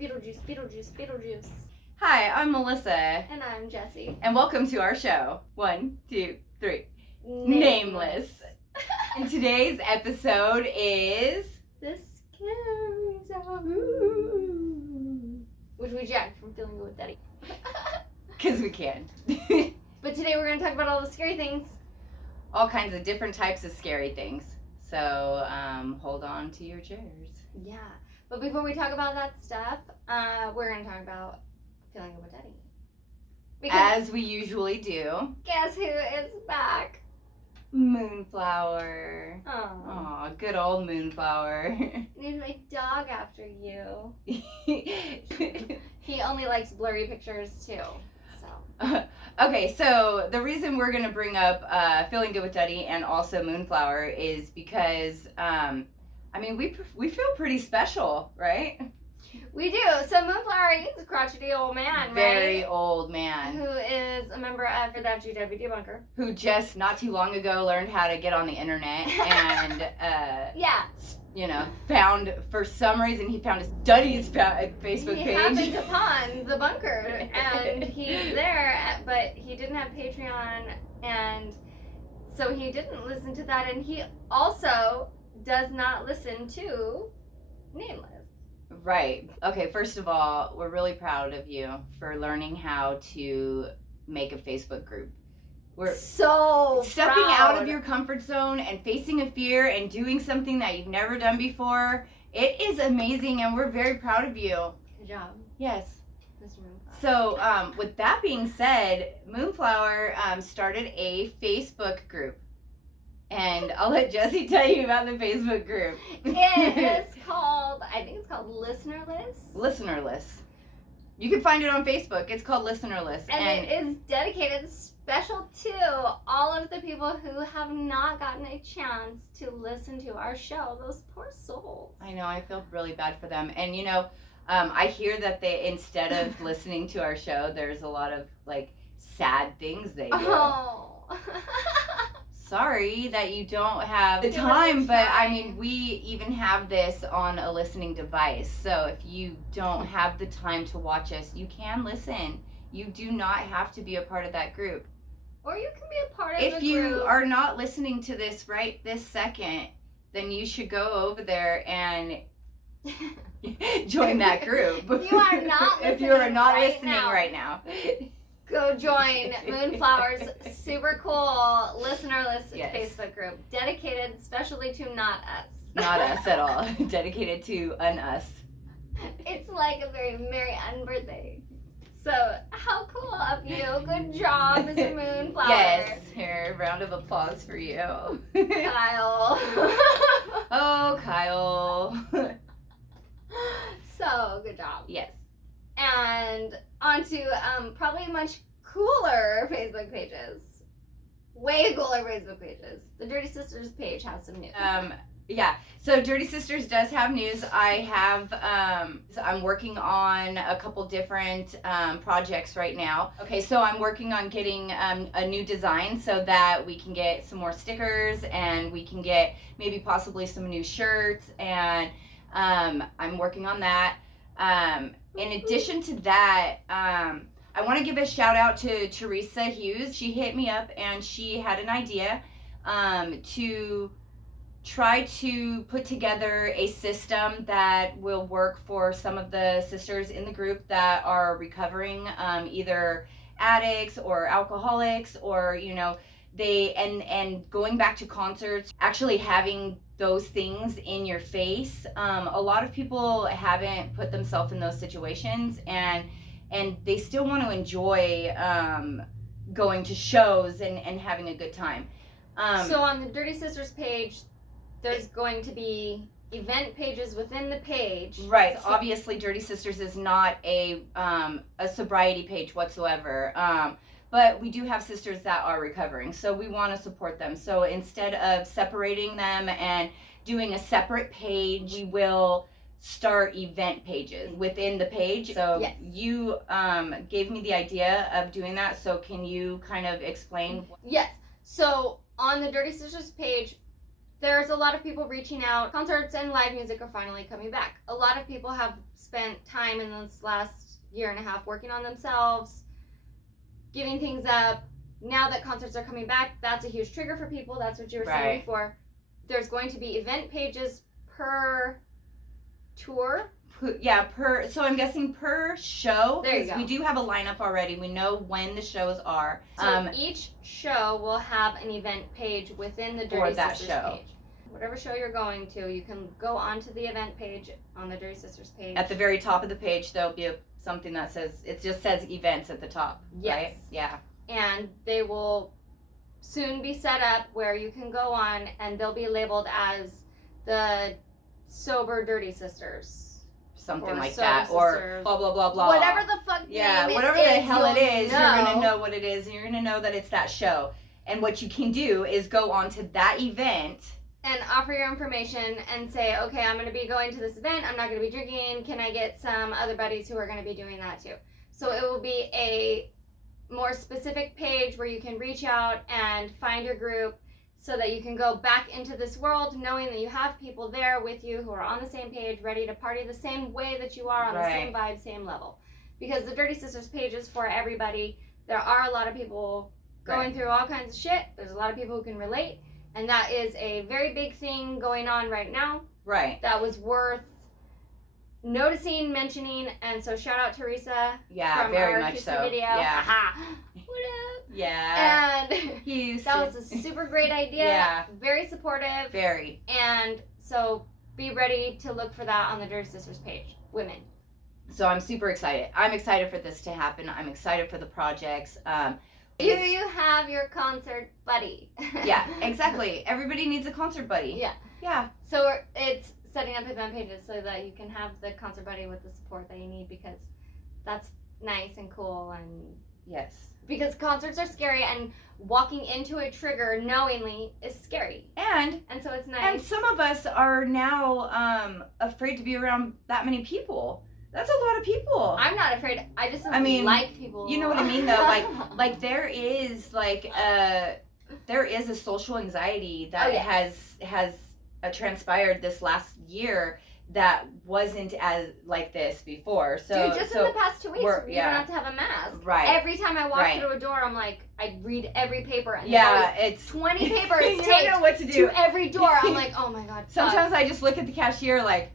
Beetlejuice, Beetlejuice, Beetlejuice. Hi, I'm Melissa. And I'm Jessie. And welcome to our show. 1, 2, 3. Nameless. And today's episode is... The Scary Zone. Which we jacked from Feeling Good with Daddy. Because we can. But today we're going to talk about all the scary things. All kinds of different types of scary things. So, hold on to your chairs. Yeah. But before we talk about that stuff, we're going to talk about Feeling Good with Daddy. As we usually do. Guess who is back? Moonflower. Oh. Aw, good old Moonflower. Named my dog after you. He only likes blurry pictures too. So. Okay, so the reason we're going to bring up Feeling Good with Daddy and also Moonflower is because, we feel pretty special, right? We do. So Moonflower, he's a crotchety old man, Very right? old man. Who is a member of the FGW Debunker. Who just not too long ago learned how to get on the internet and, yeah. Found, for some reason, he found his Duddy's Facebook page. He happened upon the bunker, and he's there, but he didn't have Patreon, and so he didn't listen to that, and he also does not listen to Nameless. Right. Okay, first of all, we're really proud of you for learning how to make a Facebook group. We're so stepping proud. out of your comfort zone and facing a fear and doing something that you've never done before. It is amazing, and we're very proud of you. Good job. Yes. Mr. Moonflower. So, with that being said, Moonflower started a Facebook group. And I'll let Jessie tell you about the Facebook group. I think it's called Listenerless. Listenerless. You can find it on Facebook. It's called Listenerless. And it is dedicated special to all of the people who have not gotten a chance to listen to our show. Those poor souls. I know. I feel really bad for them. And, I hear that they, instead of listening to our show, there's a lot of, sad things they do. Oh. Sorry that you don't have the time, but we even have this on a listening device. So if you don't have the time to watch us, you can listen. You do not have to be a part of that group. Or you can be a part of the group. If you are not listening to this right this second, then you should go over there and join that group. If you are not listening, if you are not listening now, right now. Go join Moonflower's super cool Listenerless Facebook group, dedicated specially to not us. Not us at all. Dedicated to us. It's like a very Merry Unbirthday. So, how cool of you. Good job, Mr. Moonflower. Yes. Here, round of applause for you. Kyle. Oh, Kyle. So, good job. Yes. And onto probably much cooler Facebook pages. Way cooler Facebook pages. The Dirty Sisters page has some news. Yeah. So Dirty Sisters does have news. I'm working on a couple different projects right now. Okay, so I'm working on getting a new design so that we can get some more stickers and we can get maybe possibly some new shirts, and I'm working on that. In addition to that, I want to give a shout out to Teresa Hughes. She hit me up and she had an idea to try to put together a system that will work for some of the sisters in the group that are recovering, either addicts or alcoholics, or they and going back to concerts, actually having those things in your face. A lot of people haven't put themselves in those situations, and they still want to enjoy going to shows and having a good time. So on the Dirty Sisters page, there's going to be event pages within the page. Right. So obviously, Dirty Sisters is not a sobriety page whatsoever. But we do have sisters that are recovering, so we want to support them. So instead of separating them and doing a separate page, we will start event pages within the page. So yes. You gave me the idea of doing that, so can you kind of explain? Yes. So on the Dirty Sisters page, there's a lot of people reaching out. Concerts and live music are finally coming back. A lot of people have spent time in this last year and a half working on themselves, giving things up. Now that concerts are coming back, that's a huge trigger for people. That's what you were saying before. There's going to be event pages per tour. So I'm guessing per show. There you go. We do have a lineup already. We know when the shows are. So each show will have an event page within the Dirty Sisters page. Whatever show you're going to, you can go onto the event page on the Dirty Sisters page. At the very top of the page, there'll be something that says, it just says events at the top. Yes. Right? Yeah. And they will soon be set up where you can go on and they'll be labeled as the Sober Dirty Sisters. Something or like Sober that. Or Sisters. blah, blah, blah, blah. Whatever the fuck name whatever it is, the hell it is, you're going to know what it is. And you're going to know that it's that show. And what you can do is go on to that event and offer your information and say, okay, I'm going to be going to this event. I'm not going to be drinking. Can I get some other buddies who are going to be doing that too? So it will be a more specific page where you can reach out and find your group so that you can go back into this world knowing that you have people there with you who are on the same page, ready to party the same way that you are, on the same vibe, same level. Because the Dirty Sisters page is for everybody. There are a lot of people going through all kinds of shit. There's a lot of people who can relate. And that is a very big thing going on right now. Right. That was worth noticing, mentioning, and so shout out Teresa. Yeah, from very our much Houston so. video. Yeah. Aha. What up? Yeah. And Houston. that was a super great idea. Yeah. Very supportive. Very. And so be ready to look for that on the Dirty Sisters page. Women. So I'm super excited. I'm excited for this to happen. I'm excited for the projects. Do you have your concert buddy? Yeah, exactly. Everybody needs a concert buddy. Yeah. Yeah. So it's setting up event pages so that you can have the concert buddy with the support that you need, because that's nice and cool. And Yes. because concerts are scary and walking into a trigger knowingly is scary. And so it's nice. And some of us are now afraid to be around that many people. That's a lot of people. I'm not afraid. I just don't like people. You know what I mean, though? Like there is there is a social anxiety that has transpired this last year that wasn't as like this before. So dude, just in the past 2 weeks, you don't have to have a mask. Right. Every time I walk through a door, I'm like, I read every paper, and it's 20 papers you taped don't know what to do to every door. I'm like, oh my god. Sometimes I just look at the cashier like.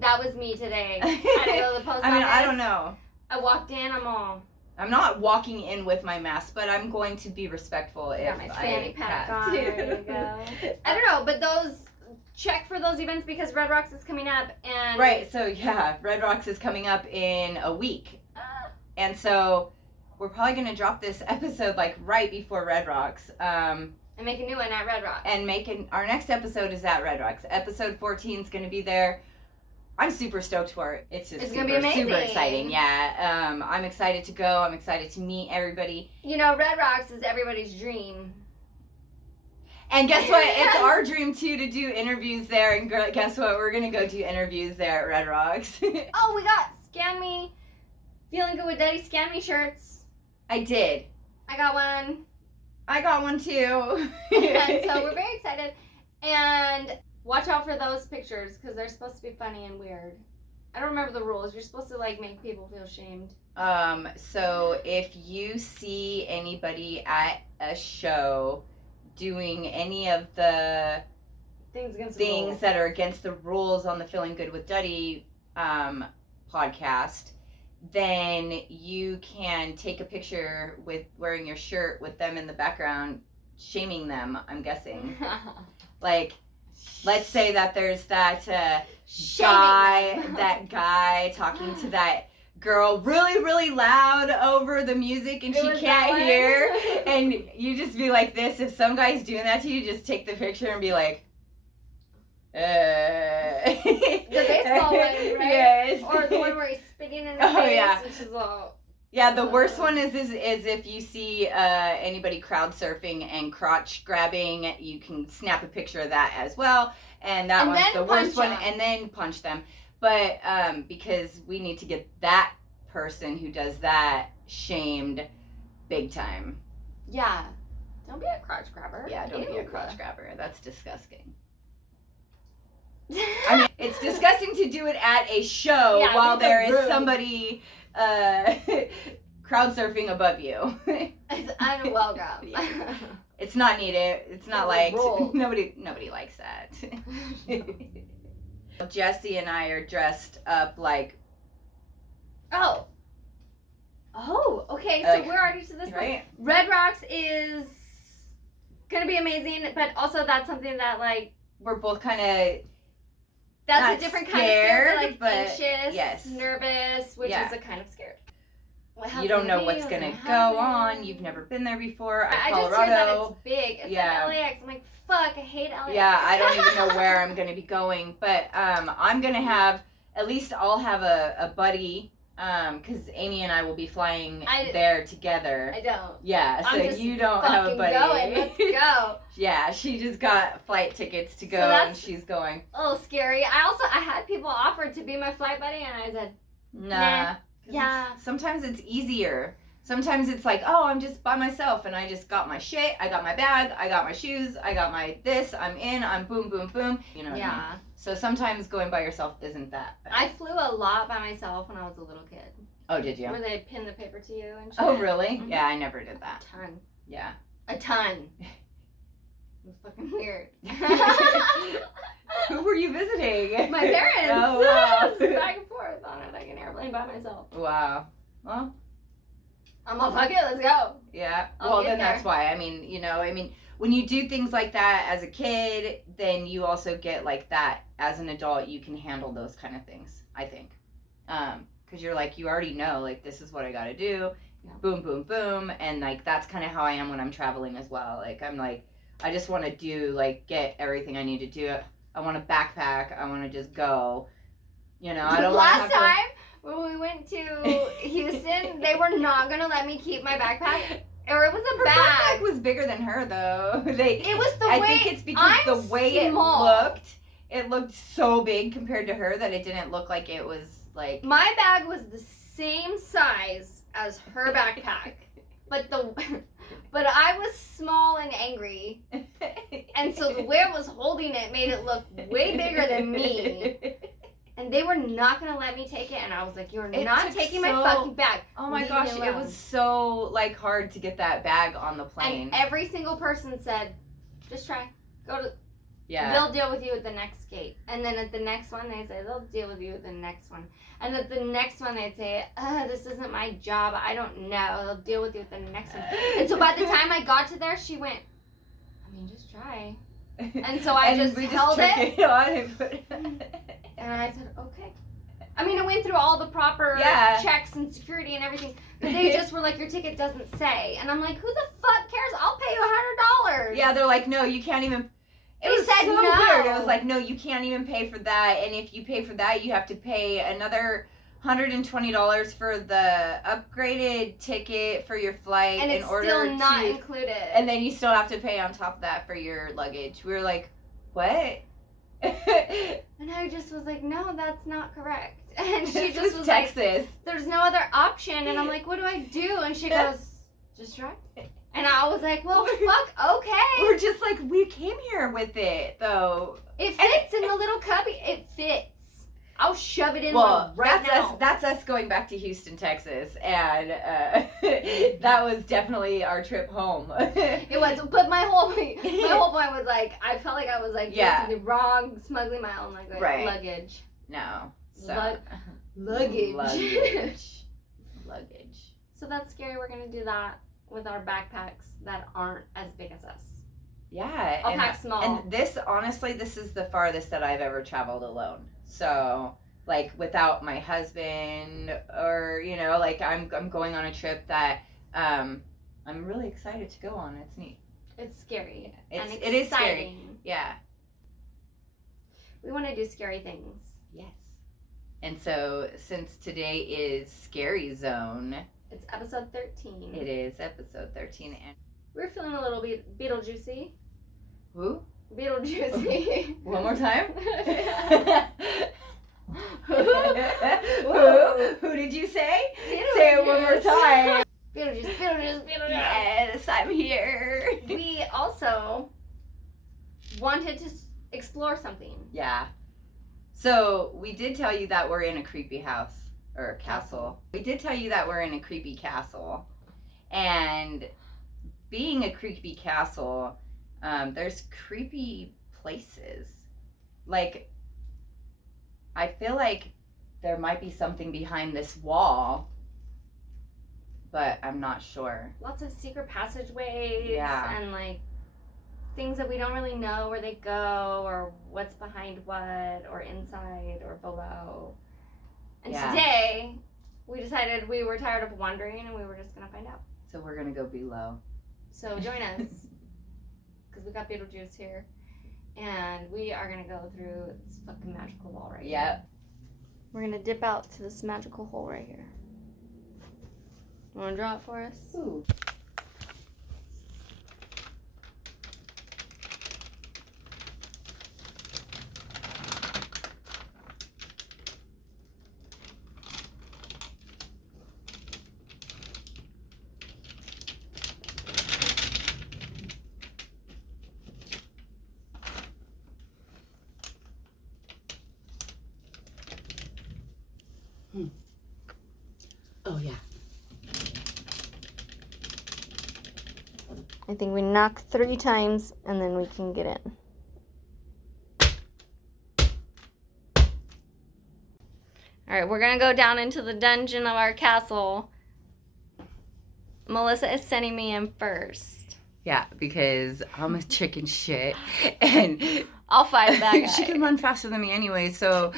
That was me today. I had to go to the post office. I mean, I don't know. I walked in, I'm not walking in with my mask, but I'm going to be respectful if got my fanny pack on. to. There you go. I don't know, but check for those events because Red Rocks is coming up, and Right, so yeah, Red Rocks is coming up in a week. And so we're probably going to drop this episode like right before Red Rocks. And make a new one at Red Rocks. And our next episode is at Red Rocks. Episode 14 is going to be there. I'm super stoked for it. It's gonna be amazing. Super exciting. Yeah. I'm excited to go. I'm excited to meet everybody. You know, Red Rocks is everybody's dream. And guess what? It's our dream too to do interviews there. And guess what? We're gonna go do interviews there at Red Rocks. Oh, we got Scan Me, Feeling Good with Daddy Scan Me shirts. I did. I got one. I got one too. And so we're very excited. And watch out for those pictures because they're supposed to be funny and weird. I don't remember the rules. You're supposed to like make people feel shamed. So if you see anybody at a show doing any of the things that are against the rules on the Feeling Good with Duddy podcast, then you can take a picture with wearing your shirt with them in the background, shaming them, I'm guessing. Like, let's say that there's that guy talking to that girl really, really loud over the music and she can't hear. And you just be like this. If some guy's doing that to you, just take the picture and be like, The baseball one, right? Yes. Or the one where he's spitting in the face, which is all... Yeah, the worst one is if you see anybody crowd surfing and crotch grabbing, you can snap a picture of that as well. And that one's the worst one. And then punch them. But because we need to get that person who does that shamed big time. Yeah. Don't be a crotch grabber. Yeah, don't be a Ew. crotch grabber. That's disgusting. I mean, it's disgusting to do it at a show Yeah, while leave the there is room. somebody crowd surfing above you. It's unwelcome. Yeah. It's not needed. It's not It's a liked. rule. Nobody likes that. Jesse and I are dressed up like, Oh, okay. So Like, we're already to this point. right? Red Rocks is gonna be amazing, but also that's something that like We're both kind of that's Not a different kind scared, of scared, like but anxious, yes. nervous, which Yeah. is a kind of scared. you don't know what's gonna go on. You've never been there before. I Colorado. just hear that it's big. It's Yeah. like LAX. I'm like, fuck, I hate LAX. Yeah, I don't even know where I'm gonna be going, but I'm gonna have at least I'll have a buddy, because Amy and I will be flying there together. I don't. Yeah, so I'm just you don't have a Fucking buddy. going. Let's go. Yeah, she just got flight tickets to go, So and that's- she's going. A little scary. I had people offer to be my flight buddy, and I said, Nah. 'Cause Yeah. sometimes it's easier. Sometimes it's like, oh, I'm just by myself and I just got my shit, I got my bag, I got my shoes, I got my this, I'm in, I'm boom, boom, boom. You know what I mean? yeah. So sometimes going by yourself isn't that bad. I flew a lot by myself when I was a little kid. Oh, did you? Where they pin the paper to you and shit. Oh, really? Mhm. Yeah, I never did A that. ton. Yeah. A ton. It was fucking weird. Who were you visiting? My parents. Oh, wow. Just back and forth on a fucking airplane by myself. Wow. Well, I'm all fuck it, let's go. yeah. I'll Well, get then there. that's why. I mean, when you do things like that as a kid, then you also get like that as an adult. You can handle those kind of things, I think. Because you're like, you already know, like, this is what I got to do. Yeah. Boom, boom, boom. And like, that's kind of how I am when I'm traveling as well. Like, I'm like, I just want to do, like, get everything I need to do. I want to backpack. I want to just go. You know, I don't want Last time when we went to Houston, they were not gonna let me keep my backpack. Or it was a Her bag. backpack was bigger than her, though. It was the I way think it's because I'm the way small. it looked so big compared to her that it didn't look like it was like. My bag was the same size as her backpack, but I was small and angry, and so the way I was holding it made it look way bigger than me. And they were not gonna let me take it, and I was like, "You're It not took taking my so- fucking bag." Oh my Leave me gosh, it alone. was so like hard to get that bag on the plane. And every single person said, "Just try. Go to. Yeah. They'll deal with you at the next gate." And then at the next one, they say they'll deal with you at the next one. And at the next one, they'd say, "This isn't my job. I don't know. They'll deal with you at the next one." And so by the time I got to there, she went, "I mean, just try." And so I just we held took it. on and put And I said, "Okay." I mean, I went through all the proper Yeah. checks and security and everything, but they just were like, "Your ticket doesn't say," and I'm like, "Who the fuck cares? I'll pay you $100." Yeah, they're like, no, you can't even. It They was said so no. weird. It was like, no, you can't even pay for that, and if you pay for that, you have to pay another $120 for the upgraded ticket for your flight and in it's order still not to. included. And then you still have to pay on top of that for your luggage. We were like, what? And I just was like, "No, that's not correct." And she This just is was like, Texas. "There's no other option." And I'm like, "What do I do?" And she goes, "Just try." And I was like, "Well, fuck, okay." We're just like, we came here with it, though. It fits in the little cubby. It fits. I'll shove it in Well, right that's now. us. That's us going back to Houston, Texas, and that was definitely our trip home. It was, but my whole point was like, I felt like I was like doing Yeah. something wrong, smuggling my own Right. luggage. No. So. Luggage. Luggage. So that's scary. We're gonna do that with our backpacks that aren't as big as us. Yeah. I'll pack small. And this, honestly, this is the farthest that I've ever traveled alone. So, like, without my husband, or like I'm going on a trip that I'm really excited to go on. It's neat. It's scary. It and is scary. exciting. Yeah. We want to do scary things. Yes. And so, since today is Scary Zone, It's episode 13. it is episode 13. And We're feeling a little bit Beetlejuicy. who? Beetlejuicy. One more time. Who? Who did you say? Say it one more time. Beetlejuice, Beetlejuice, Beetlejuice. Yes, I'm here. We also wanted to explore something. Yeah. So we did tell you that we're in a creepy house or a castle. We did tell you that we're in a creepy castle. And being a creepy castle, there's creepy places. Like, I feel like there might be something behind this wall, but I'm not sure. Lots of secret passageways Yeah. and like things that we don't really know where they go or what's behind what or inside or below. And Yeah. today we decided we were tired of wandering and we were just gonna find out. So we're gonna go below. So join us because we got Beetlejuice here and we are gonna go through this fucking magical wall right here. Yep. We're gonna dip out to this magical hole right here. You wanna draw it for us? Ooh. Oh yeah. I think we knock 3 times and then we can get in. Alright, we're gonna go down into the dungeon of our castle. Melissa is sending me in first. Yeah, because I'm a chicken shit, and I'll fight that guy. she can run faster than me anyway. So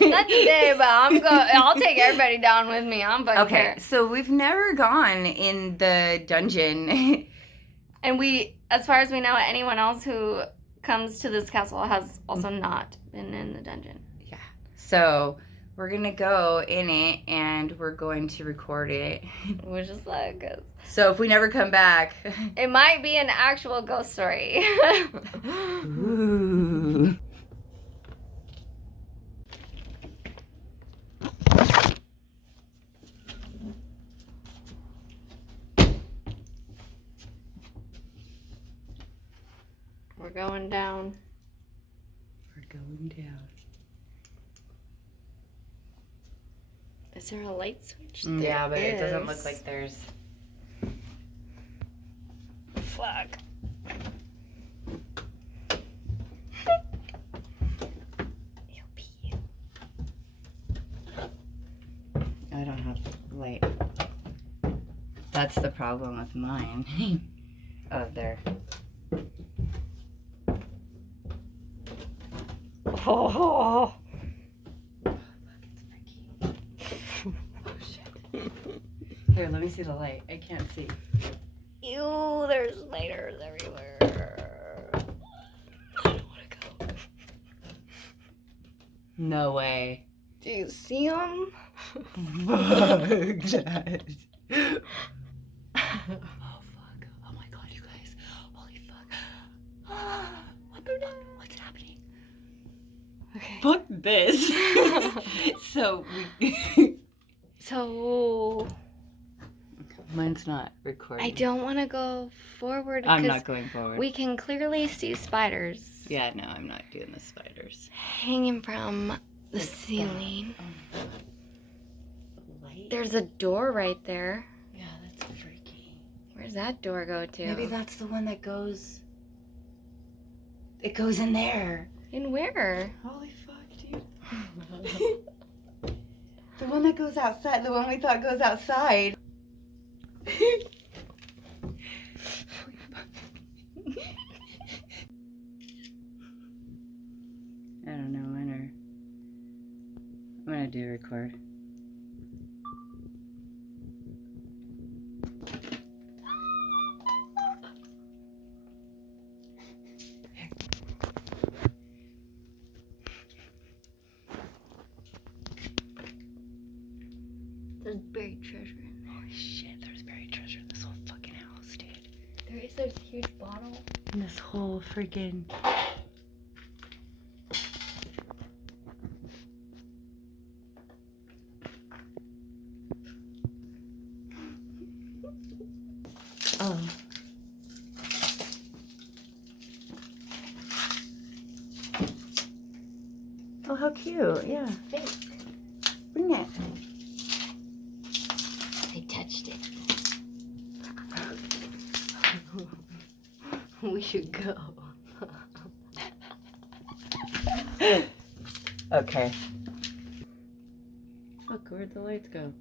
Not today, but I'll take everybody down with me. I'm fucking okay. here. So we've never gone in the dungeon, And we, as far as we know, anyone else who comes to this castle has also not been in the dungeon. yeah. So we're gonna go in it, and we're going to record it. Which is like, 'cause So if we never come back, it might be an actual ghost story. ooh. We're going down. We're going down. Is there a light switch? Yeah, but There it doesn't look is. like there's. Fuck. It'll be you. I don't have light. That's the problem with mine. Oh, there. Oh. Oh shit. Here, let me see the light. I can't see. Ew, there's spiders everywhere. I don't want to go. No way. Do you see them? Fuck that. Oh fuck. Oh my god, you guys. Holy fuck. What's happening? Okay. Fuck this. So we So mine's not recording. I don't want to go forward I'm because not going forward. we can clearly see spiders Yeah, no, I'm not doing the spiders. hanging from the ceiling. Light? There's a door right there. Yeah, that's freaky. Where's that door go to? Maybe that's the one that goes. It goes in there. In where? Holy fuck, dude. The one that goes outside, the one we thought goes outside. I don't know, I'm gonna do record. There's buried treasure in there. Holy shit, there's buried treasure in this whole fucking house, dude. There is a huge bottle. In this whole freaking. Oh. Oh, how cute. Yeah. Fake. Bring it. I touched it. We should go. Okay. Look, where'd the lights go?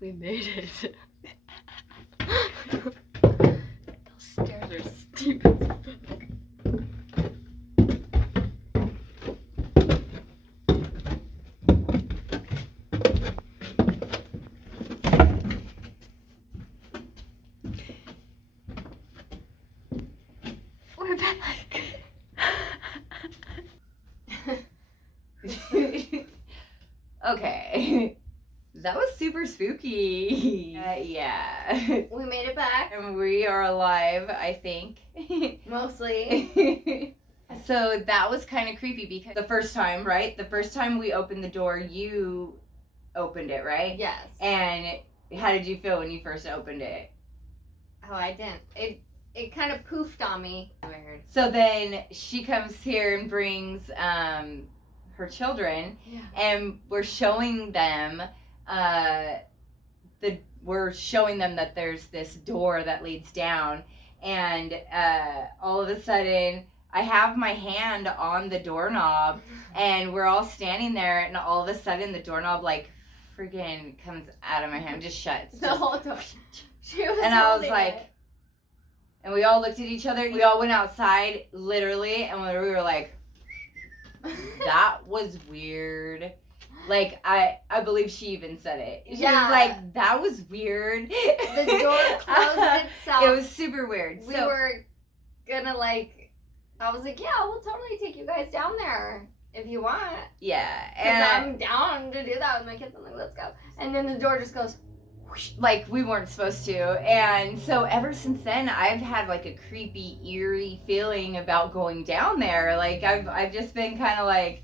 We made it. Those stairs are steep as fuck. We're back. Okay. That was super spooky. Yeah. We made it back. And we are alive, I think. Mostly. So that was kind of creepy because the first time, right? The first time we opened the door, you opened it, right? Yes. And how did you feel when you first opened it? Oh, I didn't. It kind of poofed on me. Weird. So then she comes here and brings her children, Yeah. and we're showing them we're showing them that there's this door that leads down, and all of a sudden I have my hand on the doorknob, and we're all standing there, and all of a sudden the doorknob like freaking comes out of my hand, just shuts. The whole door. She was And I was holding like, it. and we all looked at each other. We all went outside, literally, and we were like, that was weird. Like, I believe she even said it. She Yeah. was like, that was weird. The door closed itself. It was super weird. We So, were gonna I was like, yeah, we'll totally take you guys down there if you want. yeah. Because And I'm down to do that with my kids. I'm like, let's go. And then the door just goes, whoosh. like, we weren't supposed to. And so ever since then, I've had like a creepy, eerie feeling about going down there. Like, I've just been kind of like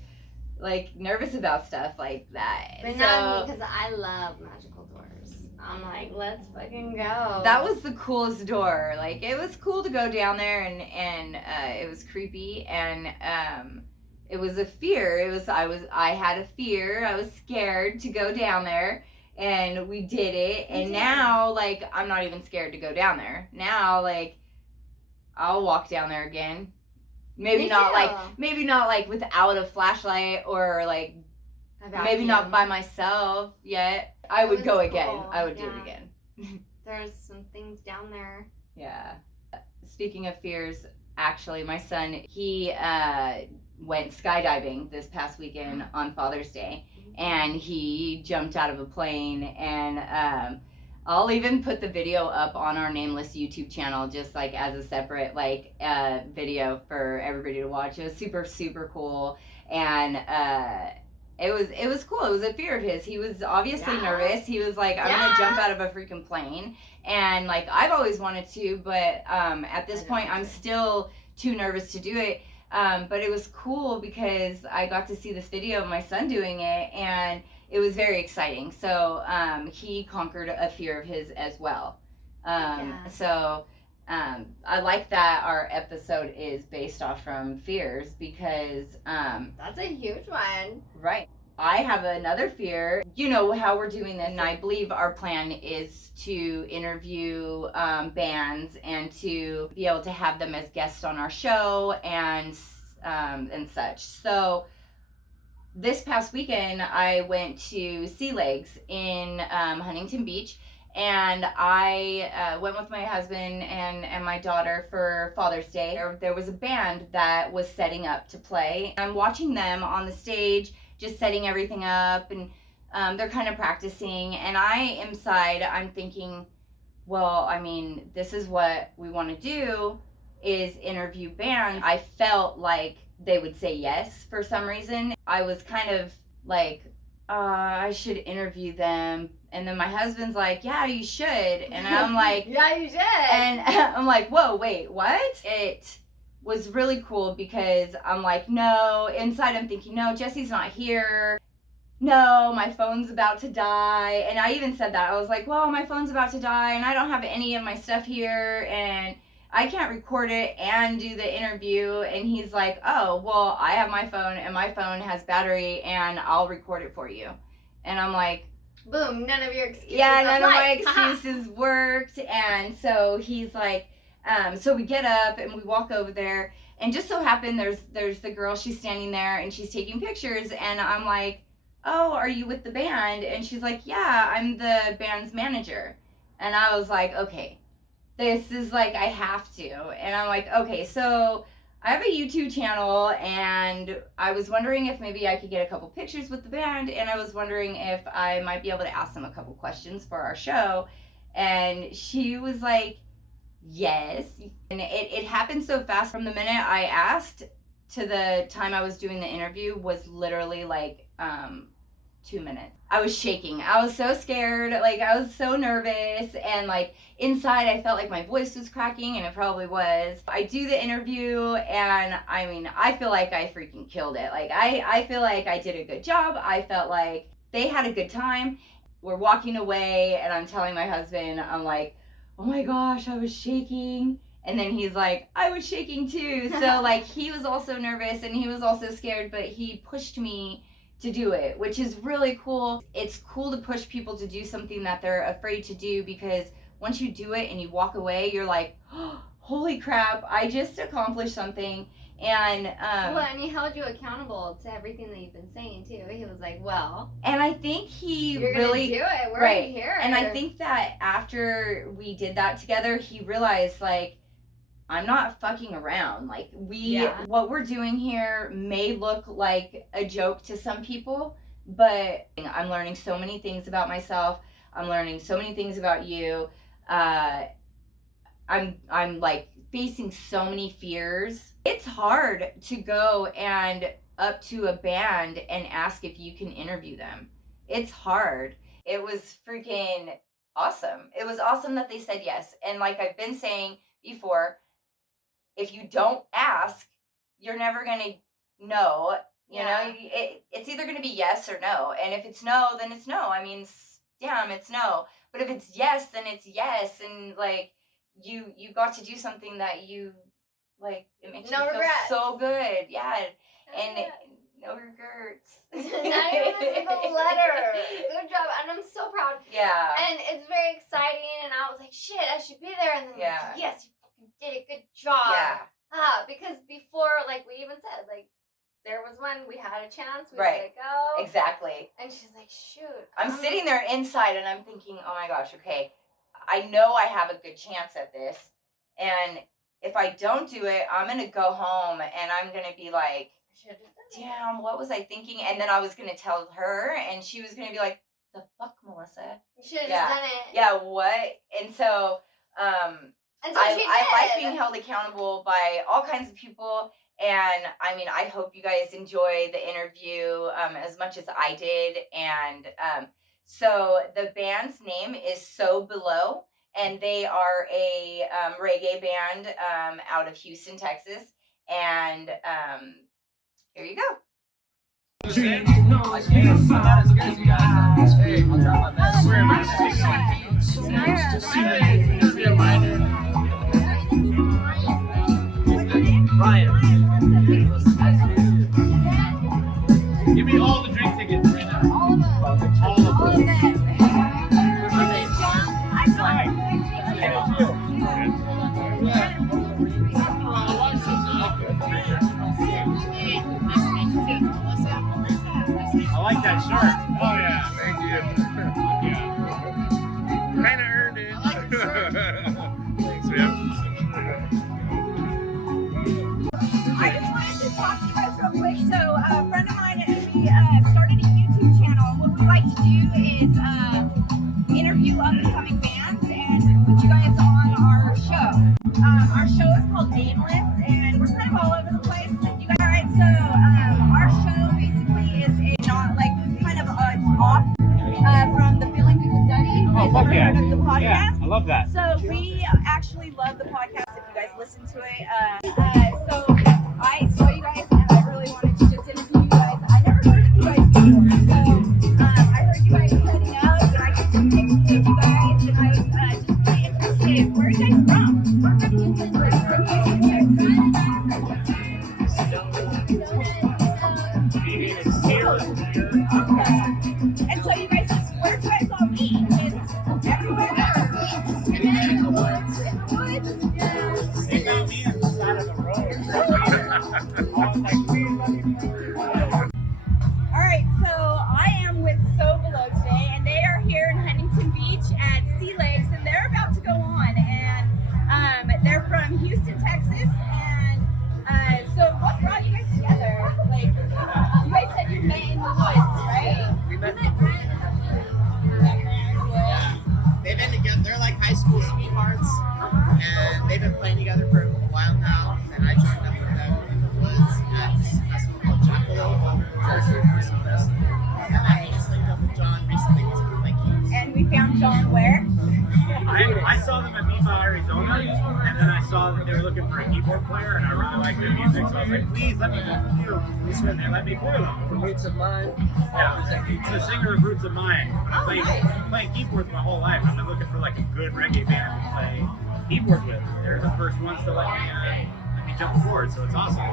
nervous about stuff like that. But So not me, because I love magical doors. I'm like, let's fucking go. that was the coolest door. Like, it was cool to go down there, and it was creepy, and it was a fear. I had a fear. I was scared to go down there, and we did it. We And did. now, like, I'm not even scared to go down there. Now, like, I'll walk down there again. Maybe Me not too. like without a flashlight, or like A maybe not vacuum. by myself yet. I It would was go again. cool, I would do yeah. it again. There's some things down there. Yeah. Speaking of fears, actually, my son, he went skydiving this past weekend on Father's Day, and he jumped out of a plane, and I'll even put the video up on our Nameless YouTube channel, just like as a separate video for everybody to watch. It was super, super cool, and it was cool. It was a fear of his. He was obviously Yeah. nervous. He was like, I'm Yeah. gonna jump out of a freaking plane, and like I've always wanted to, but at this I know, point me I'm too. still too nervous to do it. But it was cool because I got to see this video of my son doing it, and it was very exciting. So he conquered a fear of his as well. Yeah. So I like that our episode is based off from fears, because That's a huge one. right. I have another fear. You know how we're doing this, and I believe our plan is to interview bands and to be able to have them as guests on our show and such. So this past weekend, I went to Sea Legs in Huntington Beach, and I went with my husband and my daughter for Father's Day. There was a band that was setting up to play. I'm watching them on the stage, just setting everything up, and they're kind of practicing, and I inside, I'm thinking, well, I mean, this is what we want to do, is interview bands. I felt like they would say yes for some reason. I was kind of like, I should interview them And then my husband's like, yeah, you should. And I'm like, yeah, you should. and I'm like, whoa, wait, what? It was really cool because I'm like, no, inside I'm thinking, no, Jesse's not here. No, my phone's about to die. And I even said that. I was like, well, my phone's about to die and I don't have any of my stuff here and I can't record it and do the interview. And he's like, oh, well, I have my phone and my phone has battery and I'll record it for you. And I'm like, boom, none of your excuses. yeah, none of my applied. excuses worked. And so he's like, so we get up and we walk over there. And just so happened, there's the girl, she's standing there and she's taking pictures. And I'm like, oh, are you with the band? And she's like, yeah, I'm the band's manager. And I was like, okay, this is like, I have to. And I'm like, okay, so I have a YouTube channel and I was wondering if maybe I could get a couple pictures with the band. And I was wondering if I might be able to ask them a couple questions for our show. And she was like, yes. And it happened so fast. From the minute I asked to the time I was doing the interview was literally like 2 minutes. I was shaking. I was so scared. Like, I was so nervous. And like inside I felt like my voice was cracking, and it probably was. I do the interview and I mean, I feel like I freaking killed it. Like I feel like I did a good job. I felt like they had a good time. We're walking away and I'm telling my husband, I'm like, oh my gosh, I was shaking. And then he's like, I was shaking too. So like he was also nervous and he was also scared, but he pushed me to do it, which is really cool. It's cool to push people to do something that they're afraid to do, because once you do it and you walk away, you're like, oh, holy crap, I just accomplished something. And well, and he held you accountable to everything that you've been saying too. He was like, well, and I think he you're really gonna do it. We're right here. And I think that after we did that together, he realized, like, I'm not fucking around. Like, what we're doing here may look like a joke to some people, but I'm learning so many things about myself. I'm learning so many things about you. I'm like facing so many fears. It's hard to go and up to a band and ask if you can interview them. It's hard. It was freaking awesome. It was awesome that they said yes. And like I've been saying before, if you don't ask, you're never going to know. You know, it's either going to be yes or no. And if it's no, then it's no. I mean, damn, it's no. But if it's yes, then it's yes. And like, you got to do something that you, like, it makes you feel so good. Yeah. And no regrets. Not even a single letter. Good job. And I'm so proud. Yeah. And it's very exciting. And I was like, shit, I should be there. And then, like, yes, you fucking did a good job. Yeah. Because before, like, we even said, like, there was one, we had a chance, we right. let it go. Exactly. And she's like, shoot. I'm sitting there inside and I'm thinking, oh my gosh, okay, I know I have a good chance at this. And if I don't do it, I'm going to go home and I'm going to be like, damn, what was I thinking? And then I was going to tell her and she was going to be like, the fuck, Melissa? You should have just done it. Yeah, what? And so, I like being held accountable by all kinds of people. And I mean, I hope you guys enjoy the interview as much as I did. And so the band's name is So Below, and they are a reggae band out of Houston, Texas. And here you go. Ryan, give me all the drink tickets right now. All of them. All of them. I like that shirt. Oh yeah, thank you. Yeah. Kind of earned it. I like the shirt. Oh, fuck ever yeah. heard of the podcast? Yeah, I love that. So we actually love the podcast if you guys listen to it. So I saw you guys and I really wanted to just interview you guys. I never heard of you guys before. So I heard you guys setting up and I took some pictures of you guys and I was just really interested. Where are you guys from? And so you guys just, where do you guys all meet? Just everywhere? In the woods? In the woods? Yeah. They got me on the side of the road. I was like, please let me be. Alright, so I am with So Below today, and they are here in Huntington Beach at Sea Legs, and they're about to go on. And they're from Houston, Texas. And so what brought you guys together? Like, you guys said you met in the woods, right? We met You met in the woods. They've been together. They're like high school sweethearts, and they've been playing together for a while now. And I joined up with them in the woods at this festival called Jackalope, Jersey Mercy Festival. And then we just linked up with John recently because we like keys. And we found John where? I saw them at Mima, Arizona, and then I saw that they were looking for a keyboard player, and I really liked their music, so I was like, please let me play with you. And they let me play with them. From Roots of Mine. Yeah, it's the singer of Roots of Mine. Playing keyboards my whole life. I've been looking for like a good reggae band to play keyboard with. They're the first ones to let me jump aboard, so it's awesome.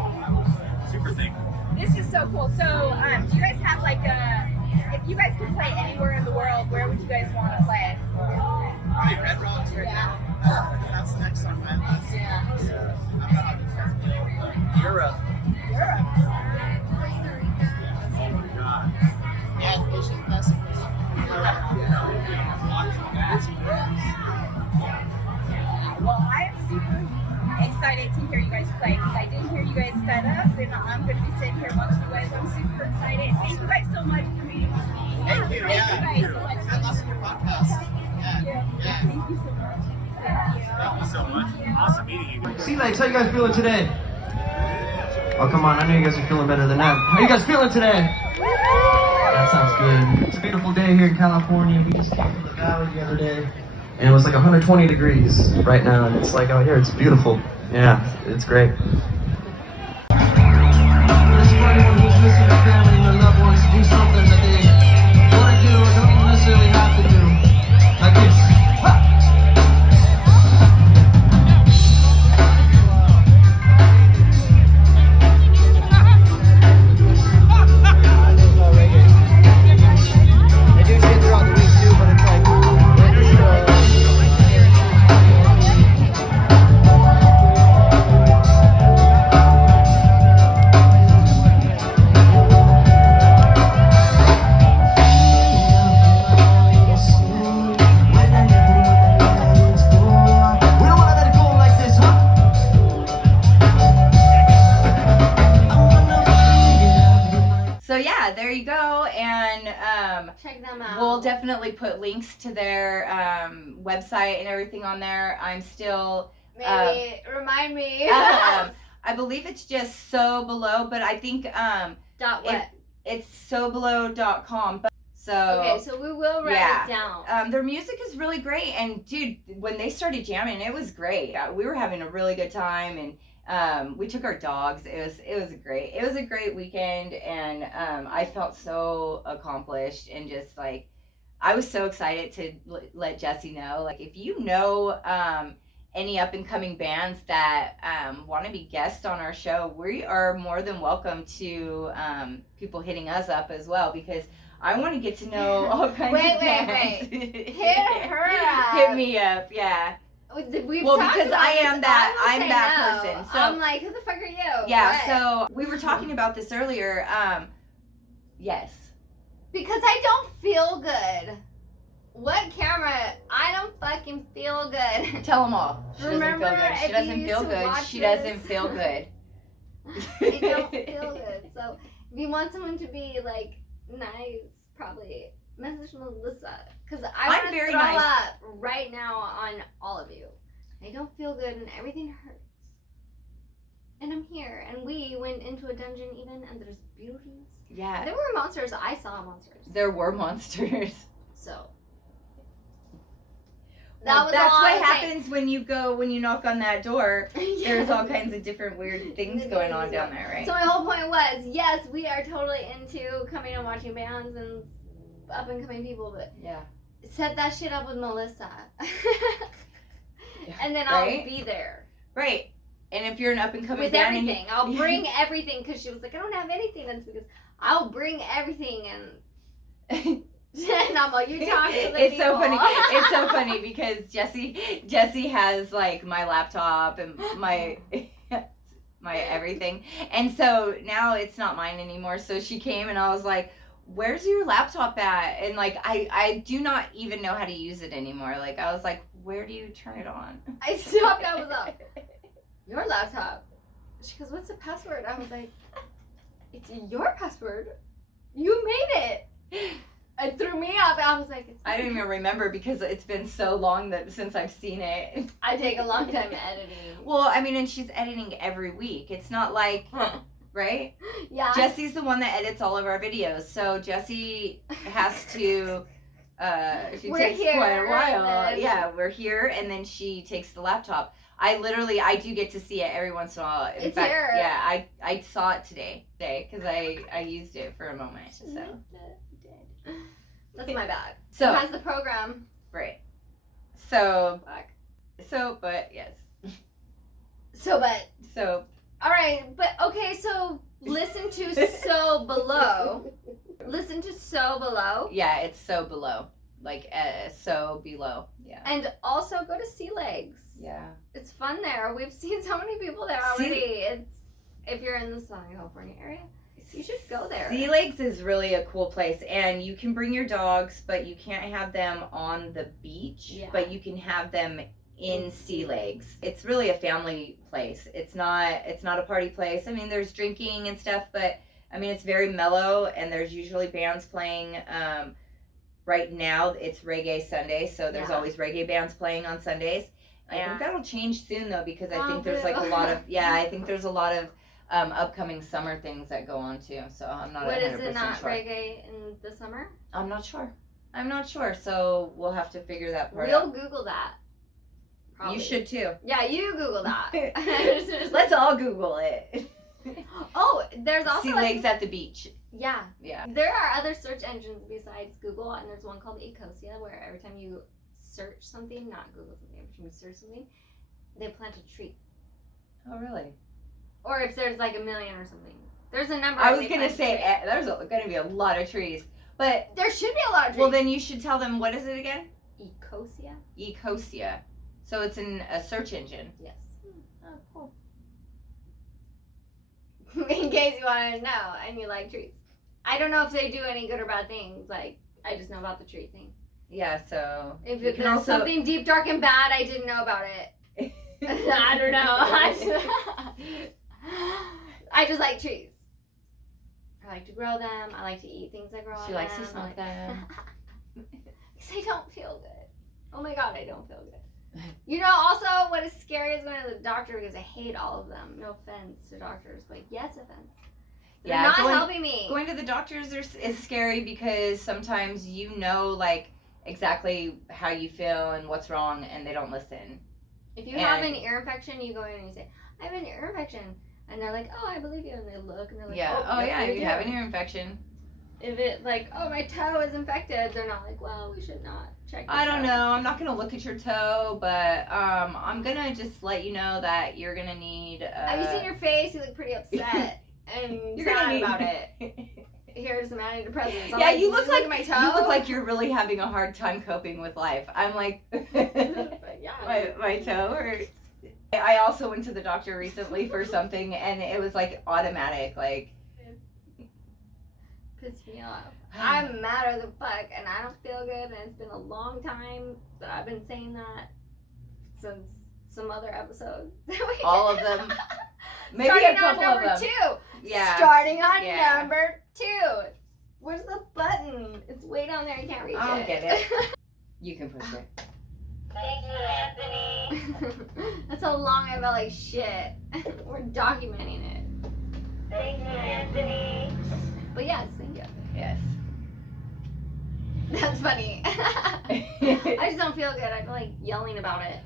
Super thankful. This is so cool. So, do you guys have like if you guys could play anywhere in the world, where would you guys want to play? Probably Red Rocks right now. That's the next on my list. Yeah. I'm not how these guys feel. Europe. Europe. Oh my god. Yeah, Asian festivals. Well, I am super excited to hear you guys play because I did hear you guys set up, and I'm going to be sitting here watching you guys. I'm super excited. Thank you guys so much for meeting with me. Thank you. Thank you guys so much. I love your podcast. Yeah. Thank you so much. Thank you so much. Awesome meeting you guys. Sea Legs, how you guys feeling today? Oh, come on, I know you guys are feeling better than that. How you guys feeling today? That sounds good. It's a beautiful day here in California. We just came from the valley the other day, and it was like 120 degrees right now, and it's like out here, it's beautiful. Yeah, it's great. This is for anyone who's missing their family and their loved ones to do something that they want to do or don't even necessarily have to do. Like this. Ha! They do shit throughout the week too, but it's like we don't want to let it go like this, huh? So yeah, there you go, and Check them out. we'll definitely put links to their website and everything on there. I'm still Maybe remind me. I believe it's just So Below, but I think Dot what? it's sobelow.com. So Okay, so we will write yeah. it down. their music is really great, and dude, when they started jamming, it was great. We were having a really good time, and we took our dogs. It was a great weekend, and I felt so accomplished, and just like I was so excited to let Jesse know, like, if you know any up and coming bands that want to be guests on our show, we are more than welcome to people hitting us up as well, because I want to get to know all kinds of bands. Hit her up. Hit me up, yeah. We've Well, talked because about I this. am that- I I'm would say that no. person, so- I'm like, who the fuck are you? Yeah, What? so we were talking about this earlier. Yes. Because I don't feel good. What camera? I don't fucking feel good. Tell them all. She Remember, doesn't feel good. She if doesn't you feel used to good. watch She this? doesn't feel good. I don't feel good. So if you want someone to be like nice, probably message Melissa, because I I'm want to very throw nice. up right now on all of you. I don't feel good and everything hurts. And I'm here, and we went into a dungeon even, and there's beauties. Yeah. There were monsters. I saw monsters. There were monsters. So That was That's all I what was saying. happens when you knock on that door. There's all kinds of different weird things going on down there, right? So my whole point was, yes, we are totally into coming and watching bands and up and coming people, but yeah. set that shit up with Melissa. And then Right? I'll be there. Right. And if you're an up and coming With band everything. I'll bring everything, because she was like, I don't have anything. That's because I'll bring everything, and I'm like, you talk to the it's so people. funny. It's so funny because Jesse has like my laptop and my everything, and so now it's not mine anymore. So she came and I was like, where's your laptop at? And like I do not even know how to use it anymore. Like I was like, where do you turn it on? I stopped. I was like, your laptop. She goes, what's the password? I was like, it's your password. You made it. It threw me off. I was like, it's I don't even remember because it's been so long that since I've seen it. I take a long time editing. Well, I mean, and she's editing every week. It's not like, right? Yeah. Jesse's the one that edits all of our videos, so Jessie has to. She We're takes here, quite a while. and then- Yeah, we're here, and then she takes the laptop. I do get to see it every once in a while. In It's fact, here. yeah, I saw it today because I used it for a moment. So That's my bad. So Who has the program? right. So Fuck. but yes. So All right, but okay, so listen to So Below. Listen to So Below. yeah, it's so below, like so below. Yeah. And also go to Sea Legs. Yeah. It's fun there. We've seen so many people there already. It's if you're in the Southern California area, you should go there. Sea Legs is really a cool place, and you can bring your dogs, but you can't have them on the beach. Yeah. But you can have them in Sea Legs. It's really a family place. It's not a party place. I mean, there's drinking and stuff, but I mean, it's very mellow, and there's usually bands playing. Right now, it's Reggae Sunday, so there's Yeah. always reggae bands playing on Sundays. I Yeah. think that'll change soon, though, because I Oh, think there's like a boo. lot of I think there's a lot of upcoming summer things that go on too. So I'm not What 100% is it not sure. reggae in the summer? I'm not sure. So we'll have to figure that part We'll out. Google that. Probably. You should too. Yeah, you Google that. Let's all Google it. Oh, there's also Sea like, Legs at the beach. yeah. Yeah. There are other search engines besides Google, and there's one called Ecosia, where every time you search something, not Google something, every time you search something, they plant a tree. Oh, really? Or if there's like a million or something. There's a number. I and was they gonna plant a say tree. there's going to be a lot of trees, but There should be a lot of trees. well, then you should tell them what is it again? Ecosia? Ecosia. So it's in a search engine. Yes. Oh, cool. In case you want to know and you like trees. I don't know if they do any good or bad things. Like, I just know about the tree thing. Yeah. So If you there's can also something deep, dark, and bad, I didn't know about it. I don't know. I just like trees. I like to grow them. I like to eat things that grow on She them. likes to smoke them. Because I don't feel good. Oh my god, I don't feel good. You know, also, what is scary is going to the doctor because I hate all of them. No offense to doctors, but yes, offense. They're Yeah, not going- helping me. Going to the doctors is scary because sometimes you know like exactly how you feel and what's wrong, and they don't listen. If you have and- an ear infection, you go in and you say, I have an ear infection. And they're like, oh, I believe you. And they look and they're like, Yeah. Oh, yep, yeah. you You do. have an ear infection. If it like, oh, my toe is infected, they're not like, well, we should not check your I don't toe." know. I'm not gonna look at your toe, but I'm gonna just let you know that you're gonna need. Have you seen your face? You look pretty upset and You're sad gonna need about it. Here's some antidepressants. I'm Yeah, like, you look "Did like at my toe. you look like you're really having a hard time coping with life. I'm like, But yeah. my toe hurts. I also went to the doctor recently for something, and it was like automatic, like. Pissed me off. I'm mad as the fuck, and I don't feel good, and it's been a long time that I've been saying that since some other episode. that we All did. of them. Maybe Starting a couple on number of them. 2. Yeah. Starting on Yeah. number 2. Where's the button? It's way down there. You can't reach I'll it. get it. You can push it. Thank you, Anthony. That's how long I felt like shit. We're documenting it. Thank you, Anthony. But yes, thank you. Yes. That's funny. I just don't feel good. I feel like yelling about it.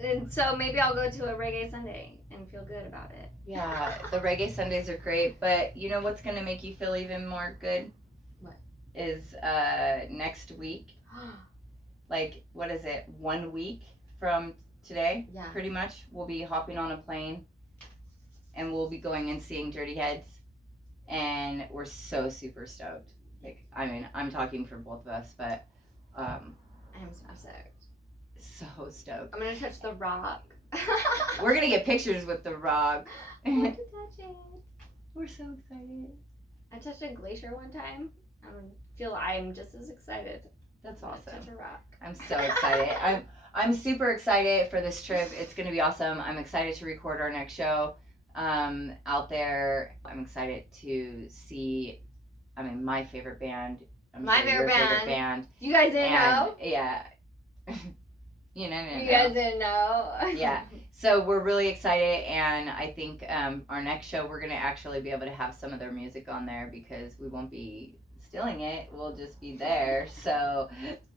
And so maybe I'll go to a reggae Sunday and feel good about it. Yeah, the reggae Sundays are great, but you know what's gonna make you feel even more good? What? Is next week. Like, what is it? 1 week from today? Yeah. Pretty much. We'll be hopping on a plane and we'll be going and seeing Dirty Heads. And we're so super stoked. Like, I mean, I'm talking for both of us, but I'm so stoked. so stoked. I'm gonna touch the rock. We're gonna get pictures with the Rock. I want to touch it. We're so excited. I touched a glacier one time. I feel I'm just as excited. That's to awesome. touch a rock. I'm so excited. I'm super excited for this trip. It's gonna be awesome. I'm excited to record our next show out there. I'm excited to see, I mean, my favorite band. My sure favorite your band. band. You guys didn't know? Yeah. You You guys didn't know? Yeah. So we're really excited, and I think our next show we're gonna actually be able to have some of their music on there because we won't be stealing it. We'll just be there, so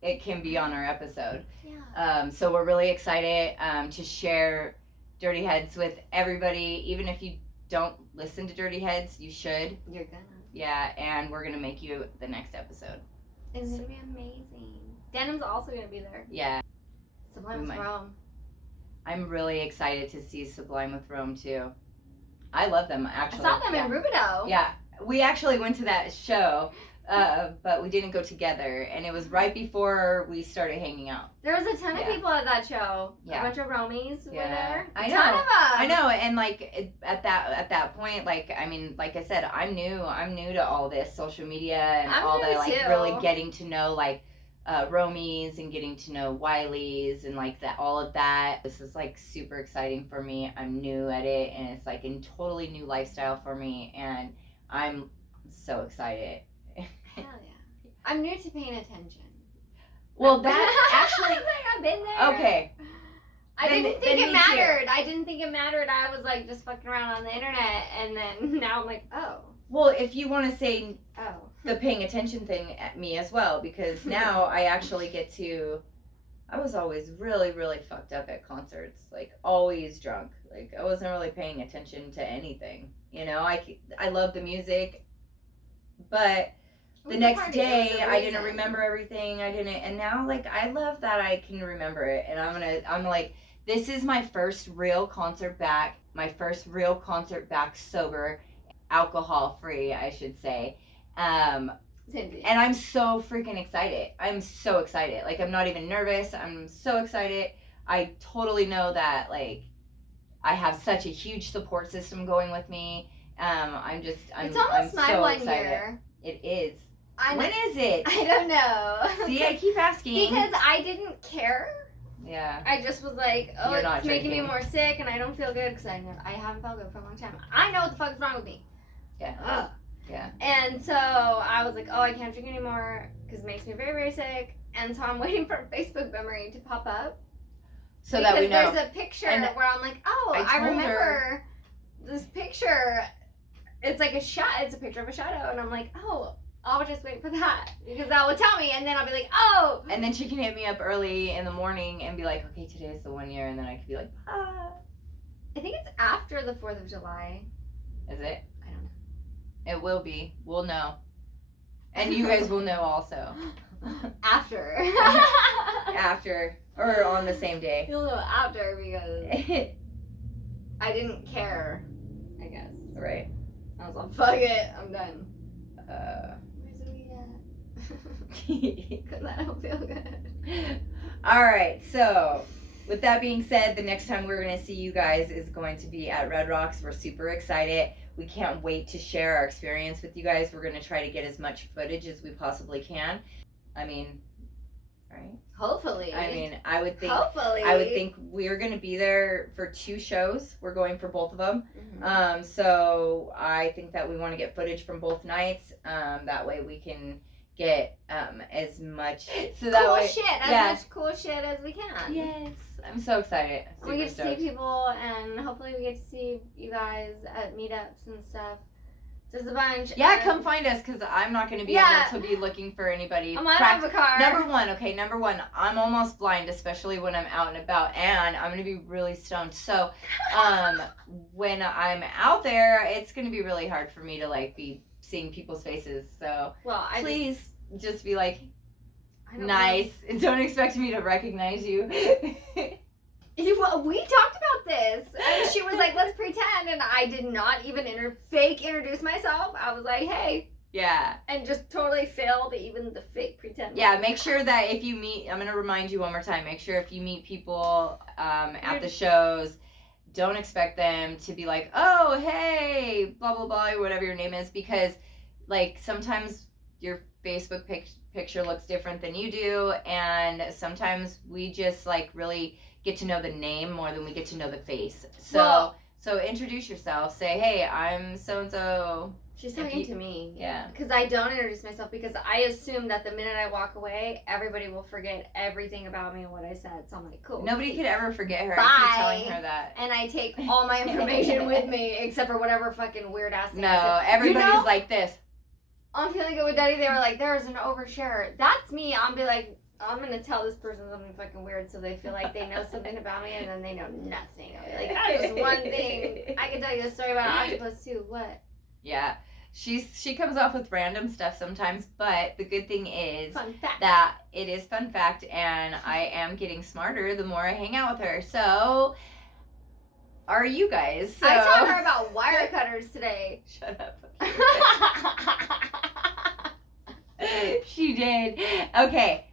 it can be on our episode. Yeah. So we're really excited to share Dirty Heads with everybody. Even if you don't listen to Dirty Heads, you should. You're gonna. Yeah, and we're gonna make you the next episode. It's gonna be amazing. Denim's also gonna be there. Yeah, Sublime We with might. Rome. I'm really excited to see Sublime with Rome too. I love them I actually. saw them yeah. in Rubidoux. Yeah, we actually went to that show, but we didn't go together, and it was right before we started hanging out. There was a ton of Yeah. people at that show. Yeah. A bunch of Romies were Yeah. there. I A know. ton of them. I know, and like at that point, like I mean, like I said, I'm new to all this social media and I'm all new the like too. really getting to know like Romies and getting to know Wiley's and like that all of that. This is like super exciting for me. I'm new at it, and it's like a totally new lifestyle for me, and I'm so excited. Hell yeah. I'm new to paying attention. Well, that actually. I've been there. Okay. I Then- didn't then think it me mattered. I didn't think it mattered. I was like just fucking around on the internet, and then now I'm like, oh, Well, if you want to say oh. the paying attention thing at me as well, because now I actually get to. I was always really, really fucked up at concerts, like always drunk. Like I wasn't really paying attention to anything. You know, I love the music, but the It was a next party. There was day a I didn't reason. remember everything. I didn't, and now like I love that I can remember it, and I'm like, this is my first real concert back. My first real concert back sober, alcohol free, I should say. Same thing. And I'm so freaking excited. I'm so excited. Like, I'm not even nervous. I'm so excited. I totally know that, like, I have such a huge support system going with me. I'm It's almost I'm my so one excited. year. It is. I When is it? I don't know. See, I keep asking. because I didn't care. Yeah. I just was like, oh, You're not it's making me drinking. more sick, and I don't feel good because I haven't felt good for a long time. I know what the fuck is wrong with me. Yeah. Ugh. Yeah. And so I was like, oh, I can't drink anymore because it makes me very, very sick. And so I'm waiting for Facebook memory to pop up. So that we know. There's a picture And where I'm like, oh, I I told remember this picture. It's like it's a picture of a shadow. And I'm like, oh, I'll just wait for that because that will tell me. And then I'll be like, oh. And then she can hit me up early in the morning and be like, okay, today is the 1 year. And then I could be like, ah. I think it's after the 4th of July. Is it? I don't know. It will be. We'll know. And you guys will know also. After. After. Or on the same day. You'll know after because I didn't care, I guess. Right. I was like, fuck it, I'm done. Where's the weed at? Because I don't feel good. Alright, so with that being said, the next time we're going to see you guys is going to be at Red Rocks. We're super excited. We can't wait to share our experience with you guys. We're going to try to get as much footage as we possibly can. I mean, right? Hopefully. I mean, I would Hopefully. think we're going to be there for 2 shows. We're going for both of them. Mhm. So I think that we want to get footage from both nights. That way we can get as much. So that cool way, shit, as yeah. much cool shit as we can. Yes, I'm so excited. We Super get to see stoked. people, and hopefully we get to see you guys at meetups and stuff. Just a bunch. Yeah, and come find us because I'm not going to be Yeah. able to be looking for anybody. I might have a car. Number one, I'm almost blind, especially when I'm out and about, and I'm going to be really stoned. So, when I'm out there, it's going to be really hard for me to like be seeing people's faces. So, Well, please just be like I don't nice and don't expect me to recognize you. Well, we talked about this, and she was like, "Let's pretend," and I did not even fake introduce myself. I was like, "Hey," Yeah. and just totally failed even the fake pretend. Yeah, make sure that if you meet, I'm going to remind you one more time, make sure if you meet people at the shows, don't expect them to be like, oh, hey, blah, blah, blah, or whatever your name is, because, like, sometimes your Facebook picture looks different than you do, and sometimes we just, like, really get to know the name more than we get to know the face. So, Well- so introduce yourself. Say, hey, I'm so-and-so. She's If talking you- to me. Yeah. Because I don't introduce myself because I assume that the minute I walk away, everybody will forget everything about me and what I said. So I'm like, cool. Nobody could ever forget her. I Bye. keep telling her that. And I take all my information with me except for whatever fucking weird ass thing I No, said. everybody's You know, like this. on Feeling Good with Daddy, they were like, there's an overshare. That's me. I'll be like, I'm gonna tell this person something fucking weird so they feel like they know something about me and then they know nothing. I'll be like, that is one thing. I can tell you a story about an octopus too. What? Yeah. She comes off with random stuff sometimes, but the good thing is Fun fact. that it is fun fact, and I am getting smarter the more I hang out with her. So, are you guys? So, I taught her about wire cutters today. Shut up. She did. Okay.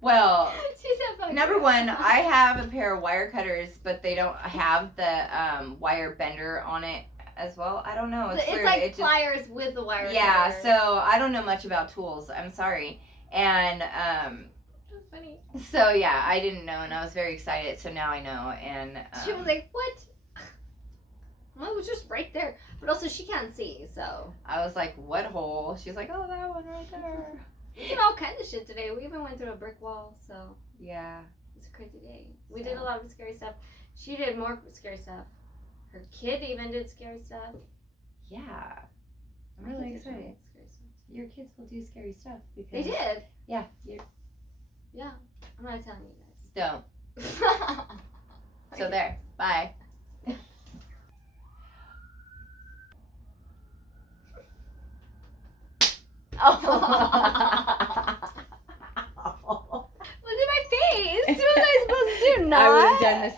Well, She said fuck number you. one, I have a pair of wire cutters, but they don't have the wire bender on it as well. I don't know. It's, It's weird. like It just- pliers with the wire yeah, cutter. so I don't know much about tools. I'm sorry. And That's funny. so yeah, I didn't know, and I was very excited. So now I know. And She was like, what? Well, it was just right there. But also, she can't see, so. I was like, what hole? She's like, oh, that one right there. We did all kinds of shit today. We even went through a brick wall, so. Yeah. It was a crazy day. We did a lot of scary stuff. She did more scary stuff. Her kid even did scary stuff. Yeah. I'm My really kids did excited. scary stuff. Your kids will do scary stuff because They did. Yeah. Yeah. I'm not telling you guys. Don't. So there. Bye. Was it my face? What was I supposed to do? Not? I would have done the